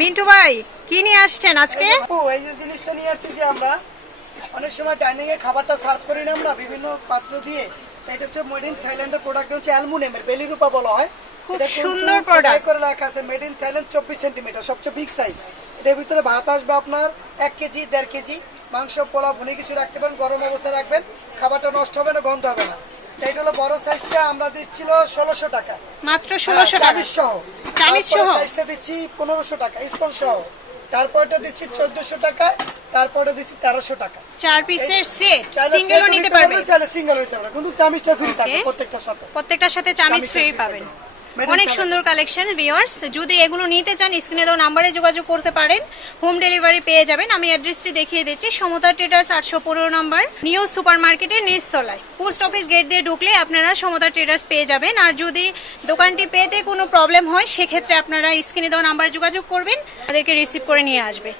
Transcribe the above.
মিন্টু ভাই কি নিয়ে আসছেন আজকে? এই যে জিনিসটা নিয়ে আসছি যে আমরা অনেক সময় ডাইনিং এ খাবারটা সার্ভ করি না আমরা বিভিন্ন পাত্র দিয়ে। এটা হচ্ছে মেড ইন থাইল্যান্ডের প্রোডাক্ট, হচ্ছে অ্যালুমিনিয়ামের বেলিরূপা বলা হয়। খুব সুন্দর প্রোডাক্ট করে লেখা আছে মেড ইন থাইল্যান্ড 24 সেন্টিমিটার, সবচেয়ে বিগ সাইজ। এটার ভিতরে ভাত আসবে আপনার 1 কেজি 1.5 কেজি, মাংস পোলা ভুনি কিছু রাখতে পারেন, গরম অবস্থায় রাখবেন, খাবারটা নষ্ট হবে না, গন্ধ হবে না। এটা হলো বড় সাইজটা আমরা দিচ্ছিল 1600 টাকা, মাত্র 1600 টাকা চামিচ সহ। চামিচ সহ সাইজটা দিচ্ছি 1500 টাকা স্পন সহ, তারপরটা দিচ্ছি 1400 টাকা, তারপরে দিচ্ছি 1300 টাকা। 4 পিসের সেট, সিঙ্গেলও নিতে পারবেন, চাইলে সিঙ্গেল নিতে পারবেন, কিন্তু চামিচটা ফ্রি থাকবে প্রত্যেকটার সাথে চামিচ ফ্রি পাবেন। অনেক সুন্দর কালেকশন ভিউয়ার্স, যদি এগুলো নিতে চান স্ক্রিনে দেওয়া নাম্বারে যোগাযোগ করতে পারেন, হোম ডেলিভারি পেয়ে যাবেন। আমি অ্যাড্রেসটি দেখিয়ে দিচ্ছি, সমতা ট্রেডার্স 815 নম্বর, নিউ সুপার মার্কেটের নিচতলায়। পোস্ট অফিস গেট দিয়ে ঢুকলে আপনারা সমতা ট্রেডার্স পেয়ে যাবেন। আর যদি দোকানটি পেতে কোনো প্রবলেম হয় সেক্ষেত্রে আপনারা স্ক্রিনে দেওয়া নাম্বারে যোগাযোগ করবেন, তাদেরকে রিসিভ করে নিয়ে আসবে।